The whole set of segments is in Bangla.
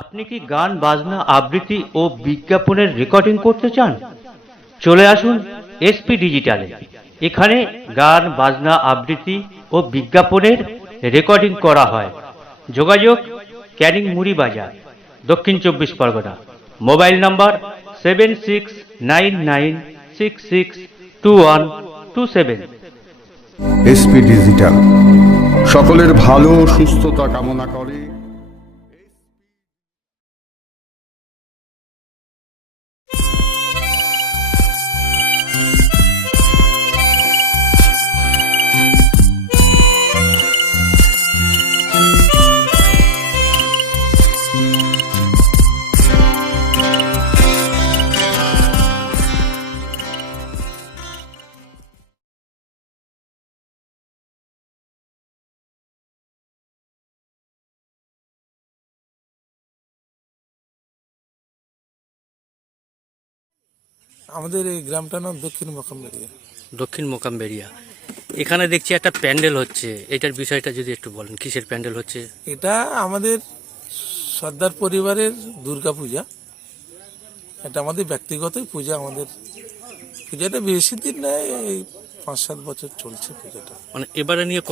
আপনি কি গান বাজনা আবৃত্তি ও বিজ্ঞাপনের রেকর্ডিং করতে চান? চলে আসুন এসপি ডিজিটালে। এখানে গান বাজনা আবৃত্তি ও বিজ্ঞাপনের রেকর্ডিং করা হয়। যোগাযোগ ক্যানিং মুড়ি বাজার, দক্ষিণ 24 Pargana. Mobile number 7699662127। SP digital সকলের ভালো সুস্থতা কামনা করে। আমাদের এই গ্রামটার নাম দক্ষিণ মোকামবেড়িয়া। দক্ষিণ মোকামবেড়িয়া। এখানে দেখছি একটা প্যান্ডেল হচ্ছে, এটার বিষয়টা যদি একটু বলেন, কিসের প্যান্ডেল হচ্ছে? এটা আমাদের সর্দার পরিবারের দুর্গা পূজা। এটা আমাদের ব্যক্তিগত পূজা। আমাদের পূজাটা বেশি দিন নেই, এই 5-7 বছর চলছে পূজাটা। মানে এবারে নিয়ে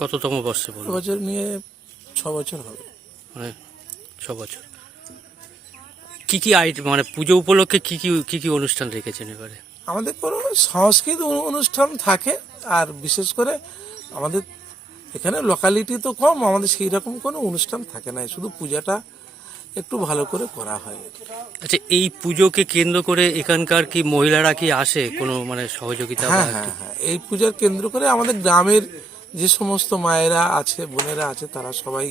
কততম বর্ষে বলুন? বছর নিয়ে 6 বছর হবে। মানে 6 বছর। কি কি মানে পুজো উপলক্ষে কি কি অনুষ্ঠান রেখেছেন এবারে? আমাদের কোনো সাংস্কৃতিক অনুষ্ঠান থাকে, আর বিশেষ করে আমাদের এখানে লোকালিটি তো কম, আমাদের সেই রকম কোনো অনুষ্ঠান থাকে না, শুধু পূজাটা একটু ভালো করে করা হয়। আচ্ছা, এই পুজোকে কেন্দ্র করে এখানকার কি মহিলারা কি আসে কোনো মানে সহযোগিতা? হ্যাঁ হ্যাঁ হ্যাঁ, এই পূজার কেন্দ্র করে আমাদের গ্রামের যে সমস্ত মায়েরা আছে, বোনেরা আছে, তারা সবাই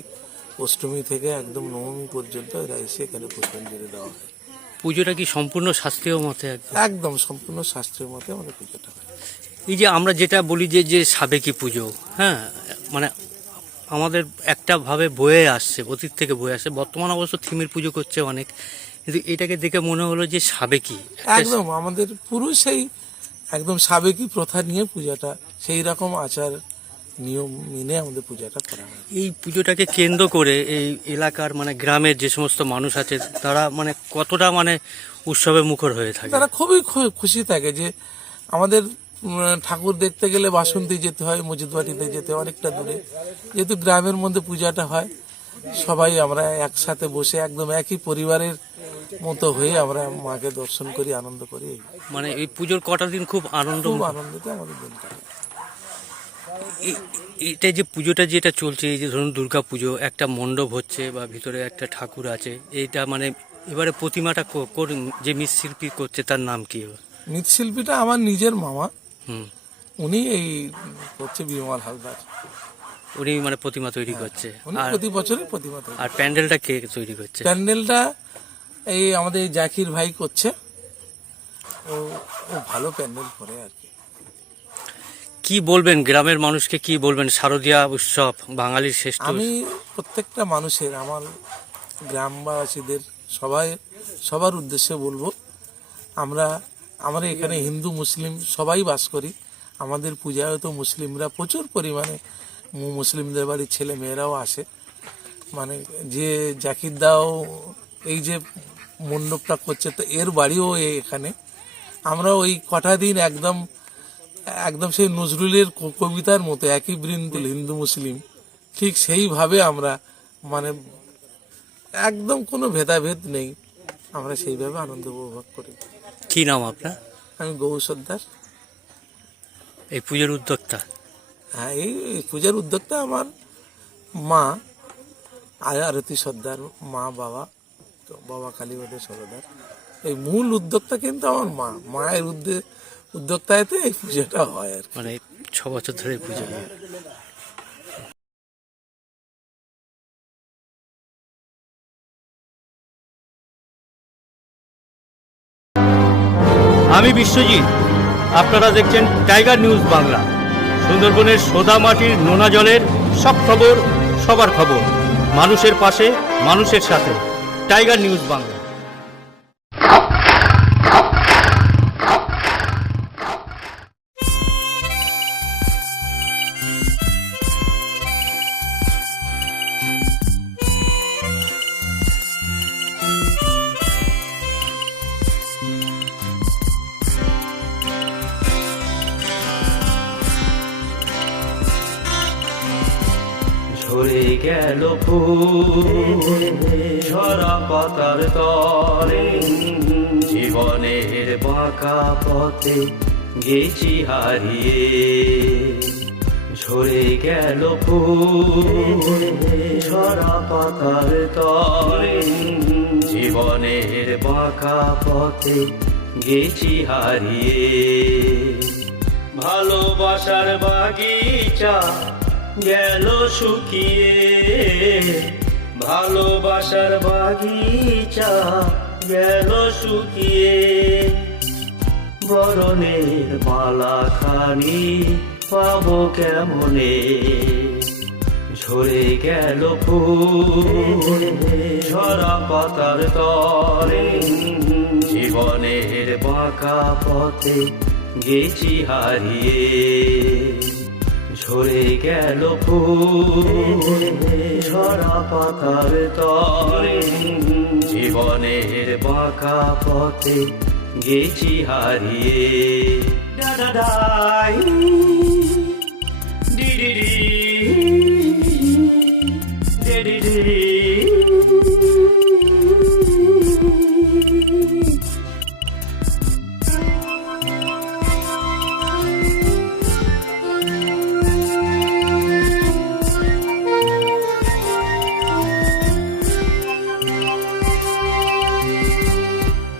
অষ্টমী থেকে একদম নবমী পর্যন্ত এরা এসে এখানে পুষ্পাঞ্জলি দেওয়া হয়। পুজোটা কি সম্পূর্ণ শাস্ত্রীয় মতে? একদম সম্পূর্ণ শাস্ত্রের মতে আমাদের পুজোটা হয়। এই যে আমরা যেটা বলি যে সাবেকি পুজো, হ্যাঁ, মানে আমাদের একটা ভাবে বয়ে আসছে, অতীত থেকে বয়ে আসছে। বর্তমান অবশ্য থিমের পুজো করছে অনেক, কিন্তু এটাকে দেখে মনে হলো যে সাবেকি একদম আমাদের পুরো সেই একদম সাবেকি প্রথা নিয়ে পূজাটা, সেই রকম আচার নিয়ম মেনে আমাদের পূজাটা করা হয়। এই পুজোটাকে কেন্দ্র করে এই এলাকার মানে গ্রামের যে সমস্ত মানুষ আছে তারা মানে কতটা মানে উৎসবে মুখর হয়ে থাকে? তারা খুবই খুশি থাকে যে আমাদের ঠাকুর দেখতে গেলে বাসন্তী যেতে হয়, মজিদবাটিতে যেতে হয় অনেকটা দূরে, যেহেতু গ্রামের মধ্যে পূজাটা হয়, সবাই আমরা একসাথে বসে একদম একই পরিবারের মতো হয়ে আমরা মাকে দর্শন করি, আনন্দ করি। মানে এই পুজোর কটা দিন খুব আনন্দতে আমাদের দিন কাটে। এটা যে পুজোটা যেটা চলছে, এই যে ধরুন দুর্গা পুজো, একটা মণ্ডপ হচ্ছে বা ভিতরে একটা ঠাকুর আছে, এইটা মানে এবারে প্রতিমাটা যে মৃৎশিল্পী করছে তার নাম কি? মৃৎশিল্পীটা আমার নিজের মামা, হুম, উনি এই করছে, বিমল হালদার। উনি মানে প্রতিমা তৈরি করছে। উনি আর প্রতি বছরই প্রতিমা তৈরি। আর প্যান্ডেলটা কে তৈরি করছে? প্যান্ডেলটা এই আমাদের জাকির ভাই করছে। ও ভালো প্যান্ডেল করে আর কি। কি বলবেন গ্রামের মানুষকে, কি বলবেন শারদীয়া উৎসব বাঙালির শ্রেষ্ঠ? আমি প্রত্যেকটা মানুষের, আমার গ্রামবাসীদের সবার উদ্দেশ্যে বলবো, আমরা এখানে হিন্দু মুসলিম সবাই বাস করি। আমাদের পূজায় তো মুসলিমরা প্রচুর পরিমাণে, মুসলিমদের বাড়ির ছেলে মেয়েরাও আসে। মানে যে জাকির দাও এই যে মণ্ডপটা করছে, তো এর বাড়িও এখানে। আমরা ওই কটা দিন একদম সেই নজরুলের কবিতার মতো একই বৃন্দিল হিন্দু মুসলিম, ঠিক সেইভাবে আমরা মানে একদম কোনো ভেদাভেদ নেই, আমরা সেইভাবে আনন্দ উপভোগ করি। কি নাম আপনার? আমি গৌর সর্দার। এই পুজোর উদ্যোক্তা? হ্যাঁ, এই পূজার উদ্যোক্তা আমার মা আরতি সর্দার, মা বাবা কালীবাদের সর্দার। এই মূল উদ্যোক্তা কিন্তু আমার মায়ের উদ্যোক্তায়তে এই পূজাটা হয় আর কি। মানে 6 বছর ধরে পুজো হয়। আমি বিশ্বজিৎ, আপনারা দেখছেন টাইগার নিউজ বাংলা। সুন্দরবনের সোদা মাটির নোনা জলের সব খবর, সবার খবর, মানুষের পাশে, মানুষের সাথে। Tiger news Bangla. ঝরে গেল ফুল ঝরা পাতার তরে, জীবনের বাঁকা পথে গেছি হারিয়ে। ঝরে গেল ফুল ঝরা পাতার তরে, জীবনের বাঁকা পথে গেছি হারিয়ে। ভালোবাসার বাগিচা গেল শুকিয়ে, ভালোবাসার বাগিচা গেল শুকিয়ে। বরণের মালা খানি পাবো কেমনে, ঝরে গেল ফুল ঝরা পাতার তরে, জীবনের বাঁকা পথে গেছি হারিয়ে। ঝরে গেল ফুল ঝরা পাতার তরে, জীবনের বাঁকা পথে গেছি হারিয়ে। ডাডাডাই ডিডিডি ডিডিডি।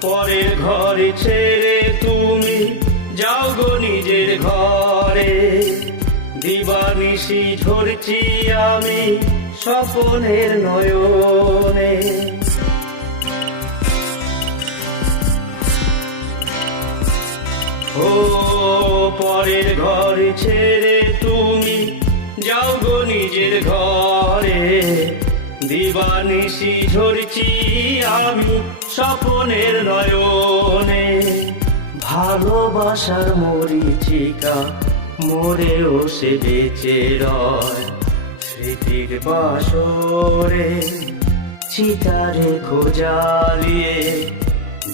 পরের ঘরে ছেড়ে তুমি যাও গো নিজের ঘরে, দিবানিশি ঝরছি আমি স্বপনের নয়নে। ও পরের ঘরে ছেড়ে তুমি যাও গো নিজের ঘরে, দিবানিশি ঝরছি আমি স্বপনের নয়নে। ভালোবাসার মরিচিকা মরেও সে বেঁচে রয়, স্মৃতির বাসরে চিতারে খোঁজালিয়ে।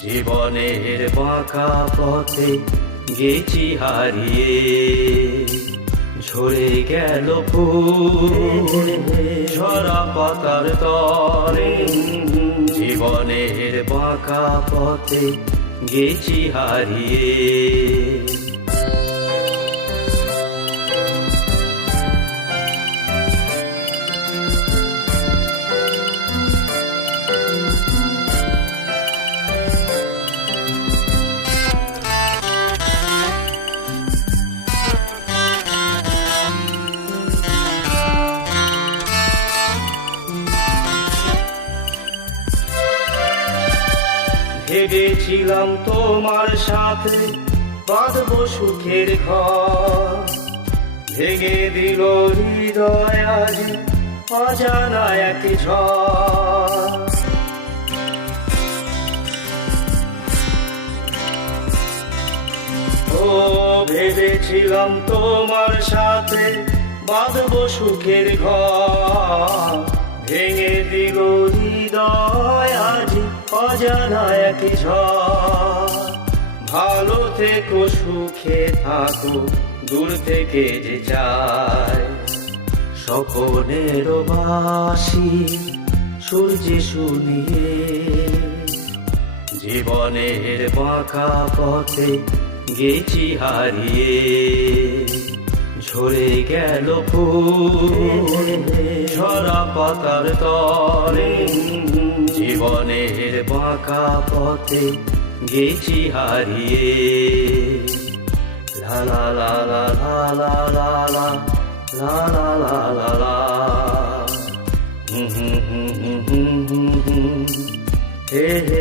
জীবনের বাঁকা পথে গেছি হারিয়ে। ঝরে গেল ফুল ঝরা পাতার তরে, জীবনের বাঁকা পথে গেছি হারিয়ে। ভেবেছিলাম তোমার সাথে বাঁধবো সুখের ঘর, ভেঙে দিল হৃদয় আজ অজানা এক ঝড়। ও ভেবেছিলাম তোমার সাথে বাঁধবো সুখের ঘর, ভেঙে দিল হৃদয় আজ অজানা এক ঝড়। ভালো থেকো সুখে থাকো দূর থেকে যে চায়, স্বপনের বাসি সূর্যে শুনিয়ে। জীবনের বাঁকা পথে গেছি হারিয়ে। ঝরে গেল ফুল ঝরা পাতার তরে, জীবনের বাঁকা পথে গেছি হারিয়ে। লা লা লা লা লা লা লা লা লা লা লা লা। হে হে